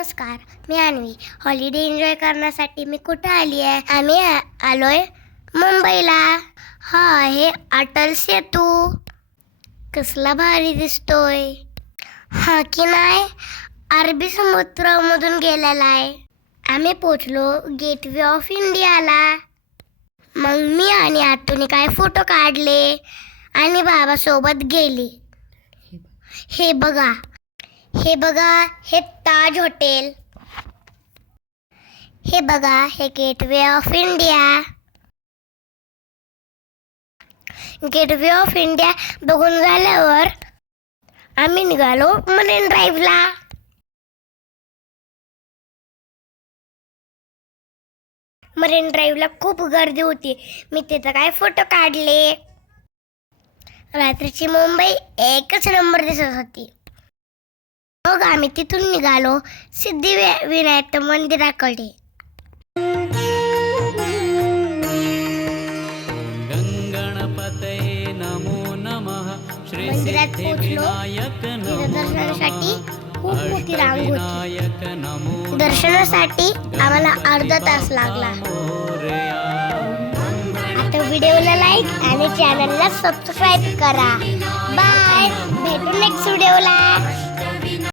नमस्कार, मी Anvi. Holiday enjoy करण्यासाठी मी कुठं आली आहे? आम्ही आलोय मुंबईला. हा आहे अटल सेतू. कसला भारी दिसतोय. हा की नाही, अरबी समुद्रामधून गेलेला आहे. आम्ही पोचलो गेटवे ऑफ इंडियाला. मग मी आणि आतूने काय फोटो काढले आणि बाबा सोबत गेली. हे बघा, हे ताज हॉटेल. हे बघा, हे gateway of India. Gateway of India बघून झाल्यावर आम्ही निघालो मरीन ड्राईव्हला. मरीन ड्राईव्हला खूप गर्दी होती. मी तिथं काय फोटो काढले. रात्रीची मुंबई एकच नंबर दिसत होती. मग आम्ही तिथून निघालो सिद्धिविनायक मंदिराकडे. मंदिरात पोहोचलो. तिथं दर्शनासाठी खूप मोठी रांग होती. दर्शनासाठी आम्हाला अर्धा तास लागला. आता व्हिडिओला लाईक आणि चॅनलला सबस्क्राईब करा. बाय, भेटू नेक्स्ट व्हिडिओला.